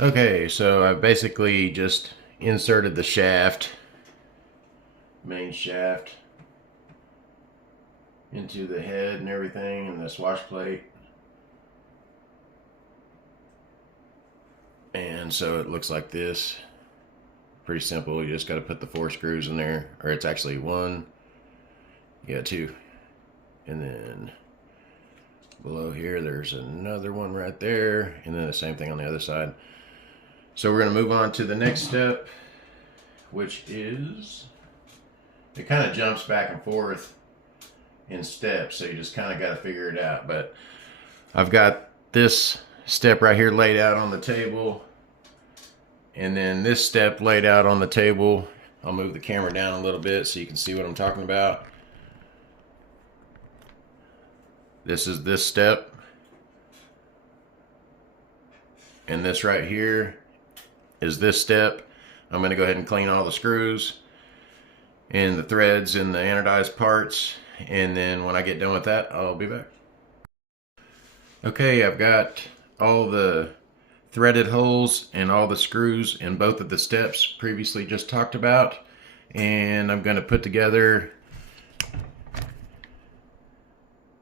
Okay, so I basically just inserted the main shaft, into the head and everything, and this wash plate. And so it looks like this. Pretty simple. You just got to put the 4 screws in there, or it's actually 1. Yeah, 2. And then below here, there's another one right there, and then the same thing on the other side. So we're going to move on to the next step, which is, it kind of jumps back and forth in steps, so you just kind of got to figure it out. But I've got this step right here laid out on the table, and then this step laid out on the table. I'll move the camera down a little bit so you can see what I'm talking about. This is this step, and this right here is this step. I'm going to go ahead and clean all the screws and the threads and the anodized parts, and then when I get done with that, I'll be back. Okay, I've got all the threaded holes and all the screws in both of the steps previously just talked about, and I'm going to put together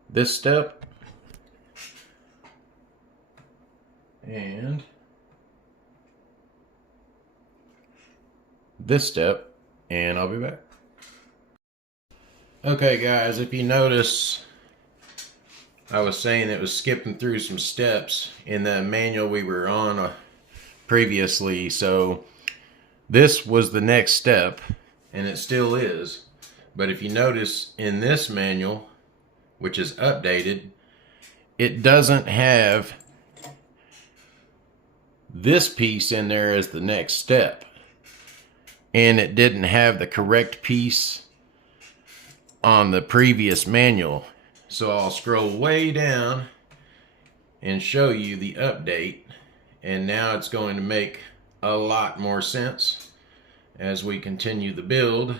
this step and this step, and I'll be back. Okay guys, if you notice, I was saying it was skipping through some steps in the manual we were on previously. So this was the next step, and it still is. But if you notice in this manual, which is updated, it doesn't have this piece in there as the next step. And it didn't have the correct piece on the previous manual. So I'll scroll way down and show you the update, and now it's going to make a lot more sense as we continue the build.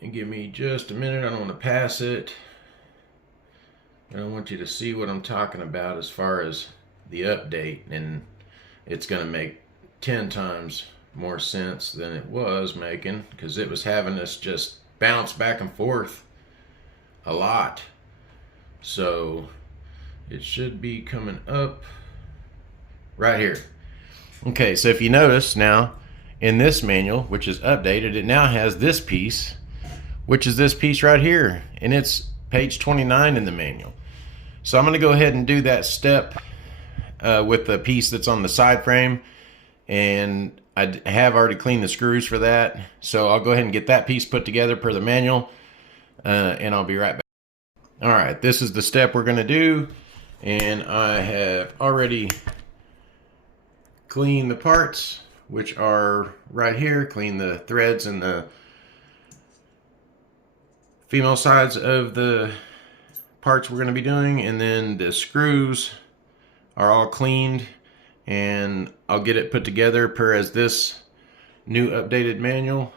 And give me just a minute, I don't want to pass it. I want you to see what I'm talking about as far as the update, and it's going to make 10 times more sense than it was making, because it was having us just bounce back and forth a lot. So it should be coming up right here. Okay, so if you notice now in this manual, which is updated, it now has this piece, which is this piece right here, and it's page 29 in the manual. So I'm going to go ahead and do that step with the piece that's on the side frame, and I have already cleaned the screws for that. So I'll go ahead and get that piece put together per the manual, and I'll be right back. All right, this is the step we're going to do, and I have already cleaned the parts, which are right here. Clean the threads and the female sides of the parts we're going to be doing, and then the screws are all cleaned, and I'll get it put together per as this new updated manual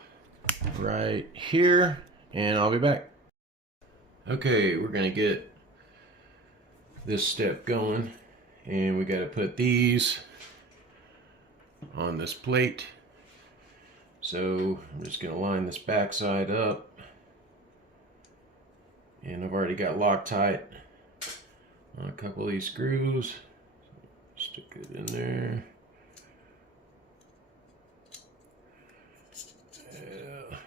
right here, and I'll be back. Okay, we're going to get this step going, and we got to put these on this plate. So I'm just going to line this back side up, and I've already got Loctite on a couple of these screws. Stick it in there. Yeah.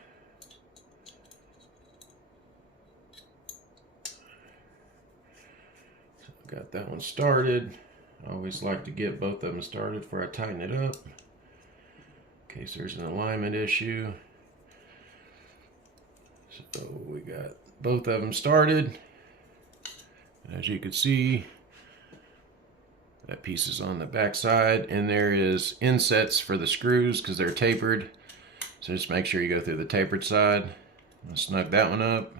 So got that one started. I always like to get both of them started before I tighten it up, in case there's an alignment issue. So we got both of them started. As you can see, that piece is on the back side, and there is insets for the screws because they're tapered. So just make sure you go through the tapered side. And snug that one up.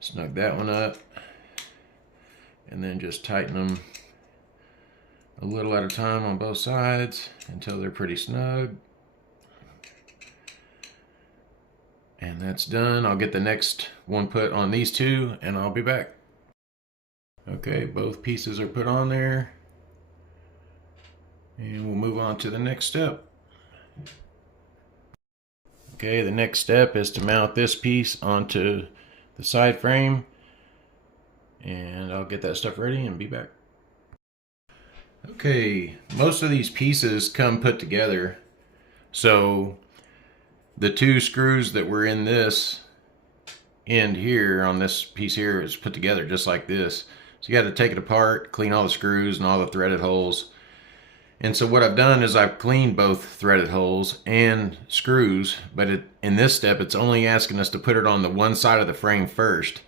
Snug that one up. And then just tighten them a little at a time on both sides until they're pretty snug. And that's done. I'll get the next one put on these two, and I'll be back. Okay, both pieces are put on there. And we'll move on to the next step. Okay, the next step is to mount this piece onto the side frame, and I'll get that stuff ready and be back. Okay, most of these pieces come put together. So the two screws that were in this end here on this piece here is put together just like this. So you got to take it apart, clean all the screws and all the threaded holes. And so what I've done is I've cleaned both threaded holes and screws, but in this step it's only asking us to put it on the one side of the frame first.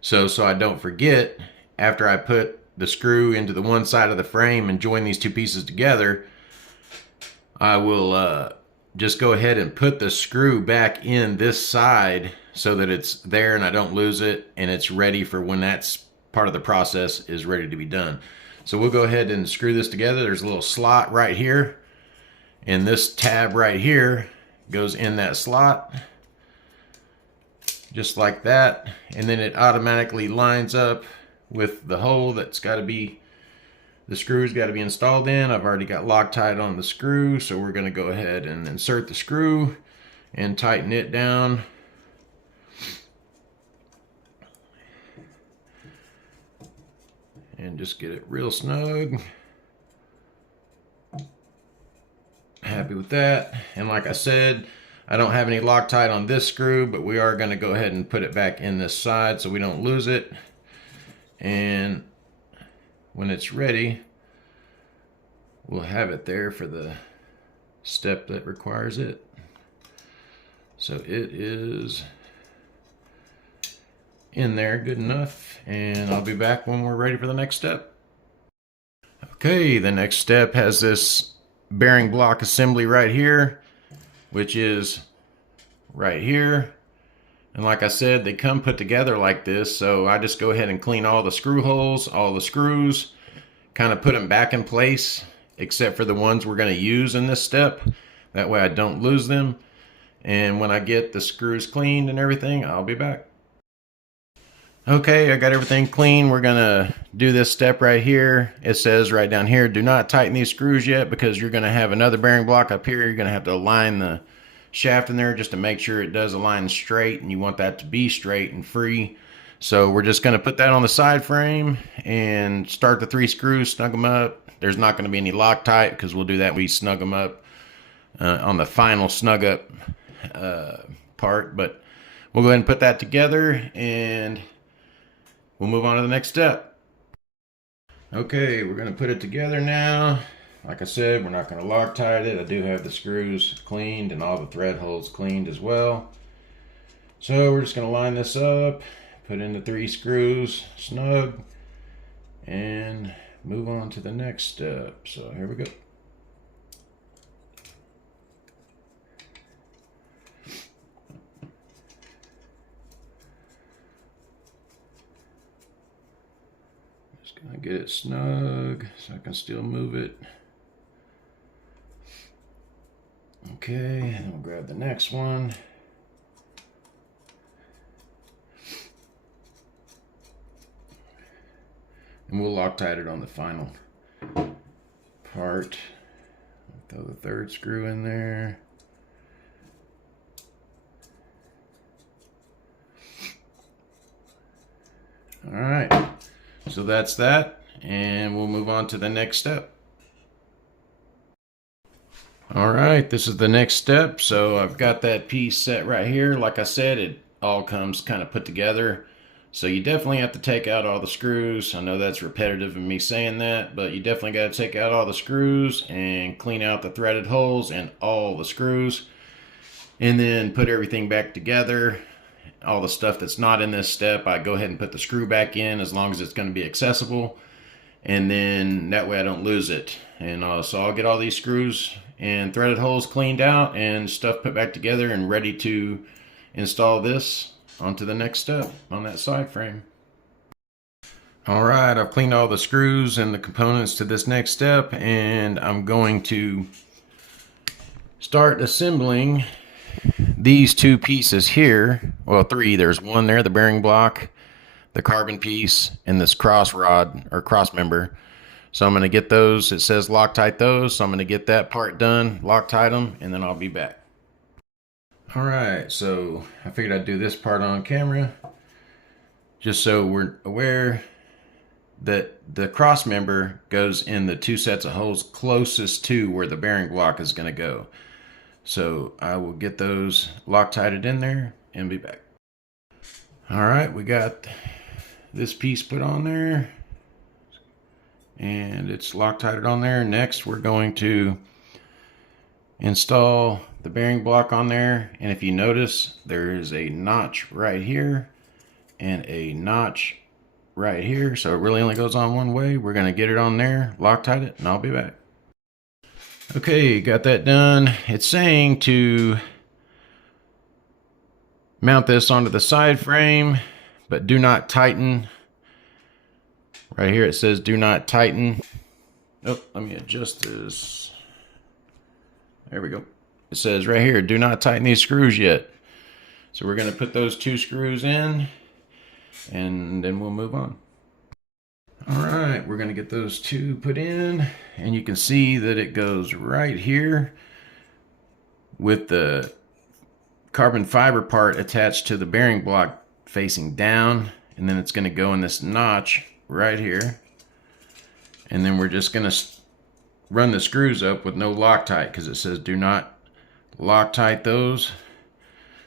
So I don't forget, after I put the screw into the one side of the frame and join these two pieces together, I will just go ahead and put the screw back in this side so that it's there and I don't lose it, and it's ready for when that's part of the process is ready to be done. So we'll go ahead and screw this together. There's a little slot right here, and this tab right here goes in that slot just like that, and then it automatically lines up with the hole that's got to be, the screw's got to be installed in. I've already got Loctite on the screw, so we're going to go ahead and insert the screw and tighten it down. And just get it real snug. Happy with that. And like I said, I don't have any Loctite on this screw, but we are going to go ahead and put it back in this side so we don't lose it. And when it's ready, we'll have it there for the step that requires it. So it is in there good enough, and I'll be back when we're ready for the next step. Okay, the next step has this bearing block assembly right here, which is right here. And like I said, they come put together like this, so I just go ahead and clean all the screw holes, all the screws, kind of put them back in place, except for the ones we're going to use in this step. That way I don't lose them. And when I get the screws cleaned and everything, I'll be back. Okay, I got everything clean. We're gonna do this step right here. It says right down here, do not tighten these screws yet, because you're gonna have another bearing block up here. You're gonna have to align the shaft in there just to make sure it does align straight, and you want that to be straight and free. So we're just gonna put that on the side frame and start the 3 screws, snug them up. There's not gonna be any Loctite because we'll do that. We snug them up on the final snug up part, but we'll go ahead and put that together and we'll move on to the next step. Okay, we're going to put it together now. Like I said, we're not going to Loctite it. I do have the screws cleaned and all the thread holes cleaned as well. So we're just going to line this up, put in the 3 screws, snug, and move on to the next step. So here we go. Gonna get it snug so I can still move it. Okay, and we'll grab the next one. And we'll Loctite it on the final part. Throw the 3rd screw in there. All right. So that's that, and we'll move on to the next step. All right, this is the next step. So I've got that piece set right here. Like I said, it all comes kind of put together. So you definitely have to take out all the screws. I know that's repetitive in me saying that, but you definitely got to take out all the screws and clean out the threaded holes and all the screws, and then put everything back together. All the stuff that's not in this step, I go ahead and put the screw back in as long as it's going to be accessible, and then that way I don't lose it. And so I'll get all these screws and threaded holes cleaned out and stuff put back together and ready to install this onto the next step on that side frame. All right, I've cleaned all the screws and the components to this next step, and I'm going to start assembling these 2 pieces here. Well, 3. There's one there, the bearing block, the carbon piece, and this cross rod or cross member. So I'm going to get those. It says Loctite those. So I'm going to get that part done, Loctite them, and then I'll be back. All right, so I figured I'd do this part on camera just so we're aware that the cross member goes in the 2 sets of holes closest to where the bearing block is going to go. So I will get those Loctited in there and be back. All right, we got this piece put on there and it's Loctited on there. Next, we're going to install the bearing block on there, and if you notice, there is a notch right here and a notch right here, so it really only goes on one way. We're going to get it on there, Loctite it, and I'll be back. Okay, got that done. It's saying to mount this onto the side frame, but do not tighten. Right here it says do not tighten. Oh, let me adjust this. There we go. It says right here, do not tighten these screws yet. So we're going to put those 2 screws in and then we'll move on. All right, we're going to get those 2 put in, and you can see that it goes right here with the carbon fiber part attached to the bearing block facing down, and then it's going to go in this notch right here. And then we're just going to run the screws up with no Loctite because it says do not Loctite those.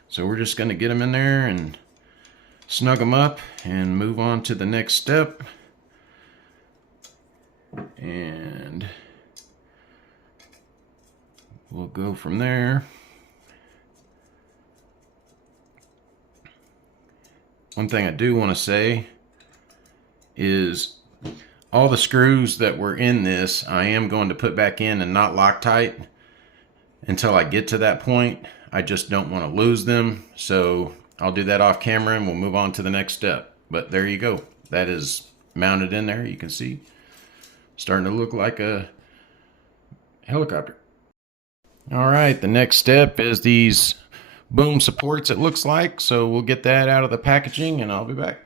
So we're just going to get them in there and snug them up and move on to the next step. And we'll go from there. One thing I do want to say is all the screws that were in this, I am going to put back in and not Loctite until I get to that point. I just don't want to lose them, so I'll do that off camera and we'll move on to the next step. But there you go. That is mounted in there. You can see starting to look like a helicopter. All right, the next step is these boom supports, it looks like. So we'll get that out of the packaging and I'll be back.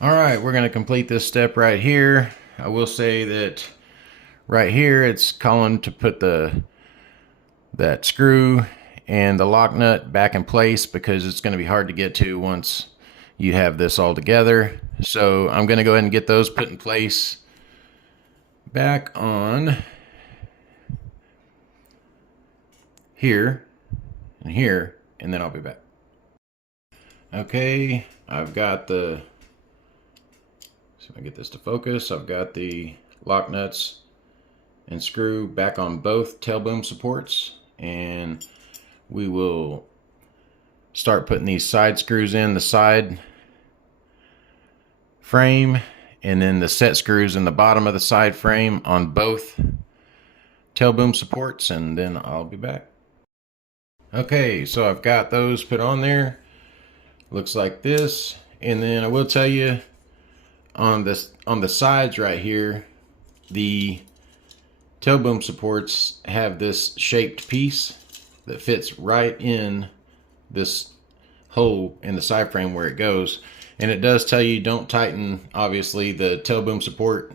All right, we're going to complete this step right here. I will say that right here it's calling to put that screw and the lock nut back in place because it's going to be hard to get to once you have this all together. So I'm going to go ahead and get those put in place back on here and here, and then I'll be back. Okay, I've got the, so I get this to focus, I've got the lock nuts and screw back on both tail boom supports, and we will start putting these side screws in the side frame, and then the set screws in the bottom of the side frame on both tail boom supports, and then I'll be back. Okay, so I've got those put on there. Looks like this. And then I will tell you on the sides right here, the tail boom supports have this shaped piece that fits right in this hole in the side frame where it goes. And it does tell you don't tighten, obviously, the tail boom support,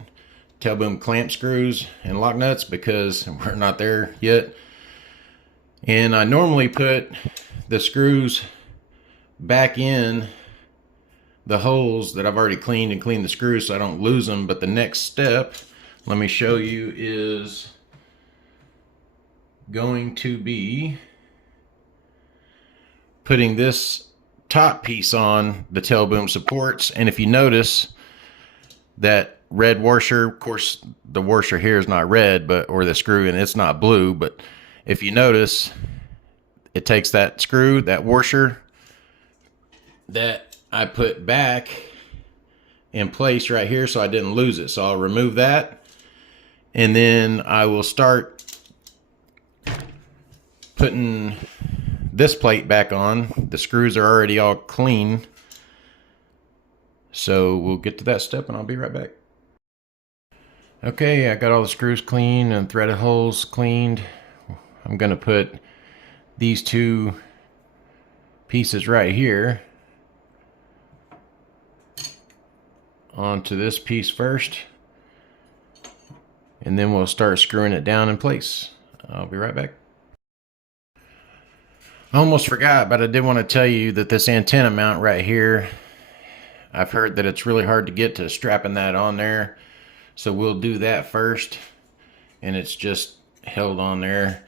tail boom clamp screws and lock nuts because we're not there yet. And I normally put the screws back in the holes that I've already cleaned and cleaned the screws so I don't lose them. But the next step, let me show you, is going to be putting this top piece on the tail boom supports. And if you notice that red washer, of course the washer here is not red, but or the screw, and it's not blue, but if you notice, it takes that screw, that washer that I put back in place right here so I didn't lose it. So I'll remove that, and then I will start putting this plate back on. The screws are already all clean, so we'll get to that step and I'll be right back. Okay, I got all the screws cleaned and threaded holes cleaned. I'm gonna put these 2 pieces right here onto this piece first, and then we'll start screwing it down in place. I'll be right back. I almost forgot, but I did want to tell you that this antenna mount right here, I've heard that it's really hard to get to strapping that on there. So we'll do that first, and it's just held on there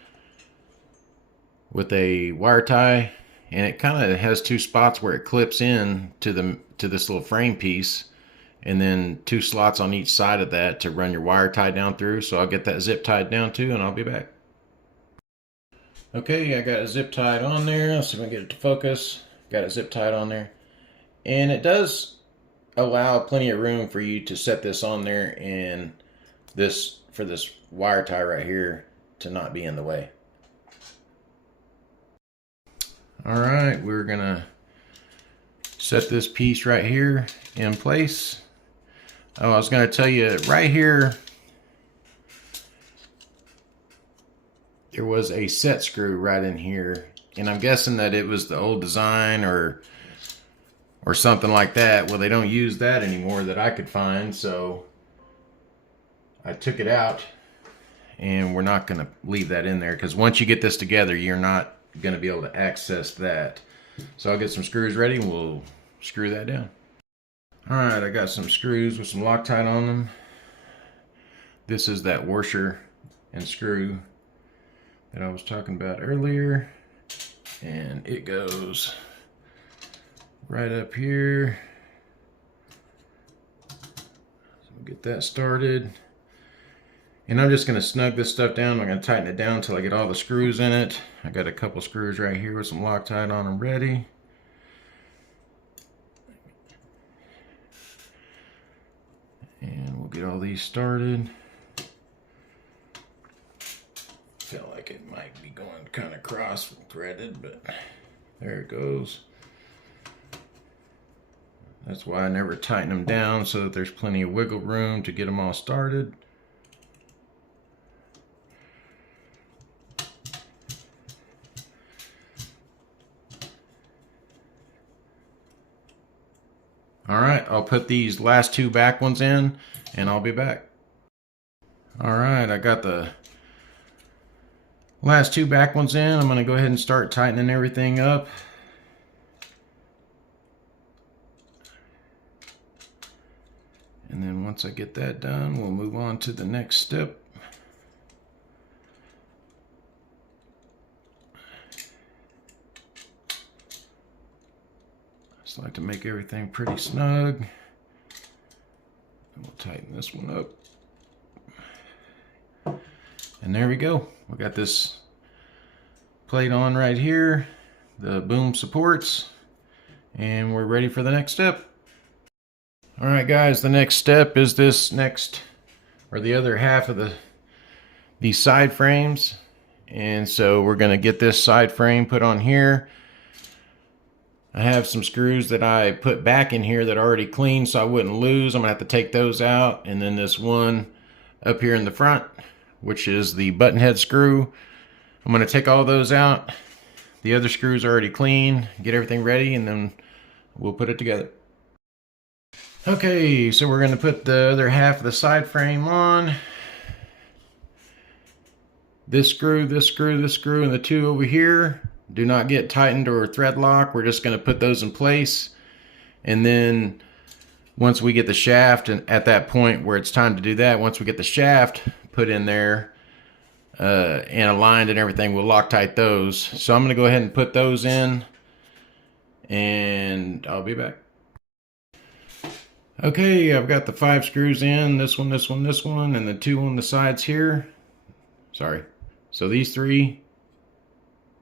with a wire tie, and it kind of has two spots where it clips in to this little frame piece, and then two slots on each side of that to run your wire tie down through. So I'll get that zip tied down too, and I'll be back. Okay, I got it zip tied on there. Let's see if I can get it to focus. Got it zip tied on there, and it does allow plenty of room for you to set this on there, and this wire tie right here to not be in the way. All right, we're gonna set this piece right here in place. Oh, I was gonna tell you right here, there was a set screw right in here, and I'm guessing that it was the old design or something like that. Well, they don't use that anymore that I could find, so I took it out, and we're not gonna leave that in there because once you get this together, you're not gonna be able to access that. So I'll get some screws ready and we'll screw that down. All right, I got some screws with some Loctite on them. This is that washer and screw that I was talking about earlier, and it goes right up here. So we'll get that started. And I'm just going to snug this stuff down. I'm going to tighten it down until I get all the screws in it. I got a couple screws right here with some Loctite on them ready. And we'll get all these started. Feel like it might be going kind of cross-threaded, but there it goes. That's why I never tighten them down, so that there's plenty of wiggle room to get them all started. All right, I'll put these last two back ones in, and I'll be back. All right, I got the last two back ones in. I'm going to go ahead and start tightening everything up. And then once I get that done, we'll move on to the next step. Just like to make everything pretty snug. And we'll tighten this one up. And there we go. We got this plate on right here, the boom supports, and we're ready for the next step. All right, guys, the next step is this the other half of these side frames. And so we're gonna get this side frame put on here. I have some screws that I put back in here that are already clean so I wouldn't lose. I'm gonna have to take those out. And then this one up here in the front, which is the button head screw, I'm gonna take all those out. The other screws are already clean, get everything ready, and then we'll put it together. Okay, so we're gonna put the other half of the side frame on. This screw, this screw, this screw, and the two over here do not get tightened or thread locked. We're just going to put those in place. And then once we get the shaft, and at that point where it's time to do that, once we get the shaft put in there and aligned and everything, we'll Loctite those. So I'm going to go ahead and put those in, and I'll be back. Okay, I've got the 5 screws in, this one, this one, this one, and the 2 on the sides here. Sorry. So these 3,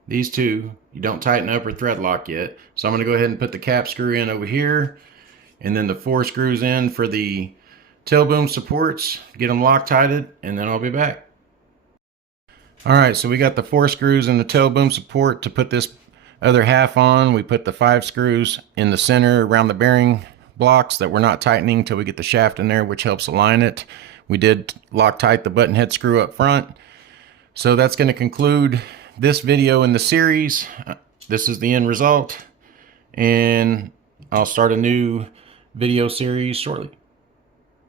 these 2, you don't tighten up or thread lock yet. So I'm going to go ahead and put the cap screw in over here, and then the 4 screws in for the tail boom supports, get them Loctited, and then I'll be back. All right, so we got the 4 screws in the tail boom support to put this other half on. We put the 5 screws in the center around the bearing blocks that we're not tightening until we get the shaft in there, which helps align it. We did Loctite the button head screw up front. So that's going to conclude this video in the series. This is the end result, and I'll start a new video series shortly.